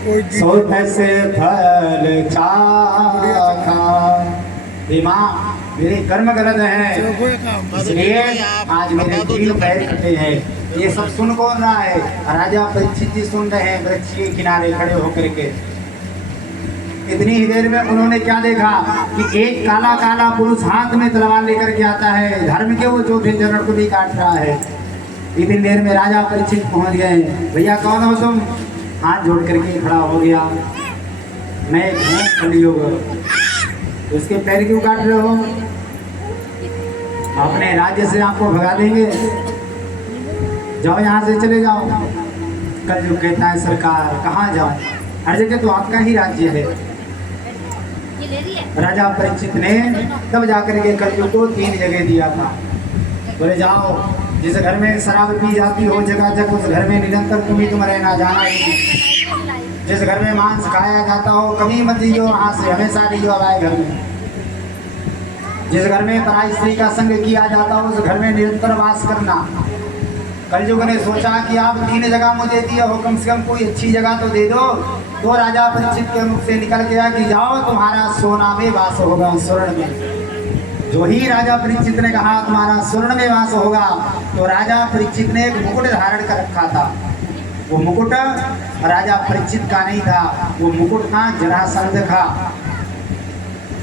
सोध से फल चाखा। माँ मेरे कर्म गलत हैं, इसलिए आज मेरे 3 पैर कटे हैं। ये सब सुन कौन रहा है? राजा परीक्षित जी सुन रहे हैं वृक्ष के किनारे खड़े होकर के। इतनी ही देर में उन्होंने क्या देखा कि एक काला काला पुरुष हाथ में तलवार लेकर के आता है, धर्म के वो चौथे चरण को भी काट रहा है। इतनी देर में राजा परीक्षित पहुंच गए। भैया कौन हो तुम? हाथ जोड़ करके खड़ा हो गया। मैं हूँ कलियुग। उसके पैर क्यों काट रहे हो? अपने राज्य से आपको भगा देंगे, जाओ यहाँ से चले जाओ। कलयुग कहता है सरकार कहाँ जाओ, हर जगह तो आपका ही राज्य है। राजा परीक्षित ने तब जाकर के कलयुग को 3 जगह दिया था। बोले जाओ, जिस घर में शराब पी जाती हो जगह जगह उस घर में निरंतर तुम रहना जाना ही। जिस घर में मांस खाया जाता हो कभी मत जियो, वहाँ से हमेशा रहियो आए घर में। जिस घर में पराई स्त्री का संग किया जाता हो उस घर में निरंतर वास करना। कलयुग ने सोचा कि आप 3 जगह मुझे दिए हो, कम से कम कोई अच्छी जगह तो दे दो। तो राजा परीक्षित के मुख से निकल गया कि जाओ तुम्हारा सोना में वास होगा, स्वर्ण में। जो ही राजा परीक्षित ने कहा तुम्हारा स्वर्ण में वास होगा, तो राजा परीक्षित ने एक मुकुट धारण कर रखा था। वो मुकुट राजा परीक्षित का नहीं था, वो मुकुट था जरासंध का।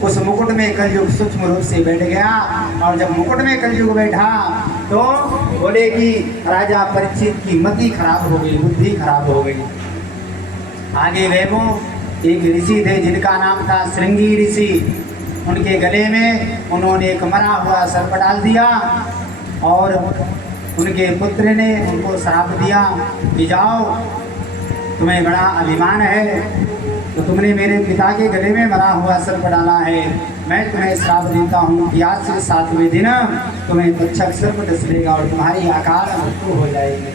उस मुकुट में कलयुग सूक्ष्म रूप से बैठ गया। और जब मुकुट में कलयुग बैठा तो बोले कि राजा परीक्षित की मति खराब हो गई, बुद्धि खराब हो गई। आगे गए वो एक ऋषि थे जिनका नाम था श्रृंगी ऋषि। उनके गले में उन्होंने एक मरा हुआ सर्प डाल दिया और उनके पुत्र ने उनको श्राप दिया कि जाओ, तुम्हें बड़ा अभिमान है तो तुमने मेरे पिता के गले में मरा हुआ सर्प डाला है। मैं तुम्हें श्राप देता हूँ कि आज से 7वें दिन तुम्हें तक्षक सर्प डसलेगा और तुम्हारी आकार मृत्यु हो जाएगी।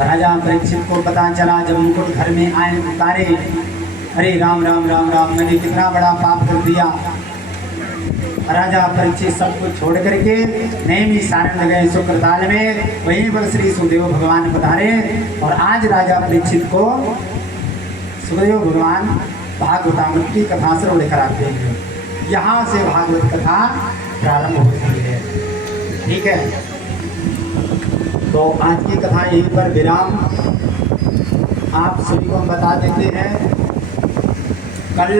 राजा परीक्षित को पता चला जब मुकुट घर में आए उतारे, अरे राम राम राम राम, मैंने कितना बड़ा पाप कर दिया। राजा परीक्षित सब कुछ छोड़ करके नेमी सारण गए शुक्रताल में। वहीं पर श्री सुखदेव भगवान पधारे और आज राजा परीक्षित को सुखदेव भगवान भागवतामृत की कथा श्रवण कराते हैं। यहाँ से भागवत कथा प्रारंभ होती है। ठीक है, तो आज की कथा यहीं पर विराम। आप सभी को हम बता देते हैं, कल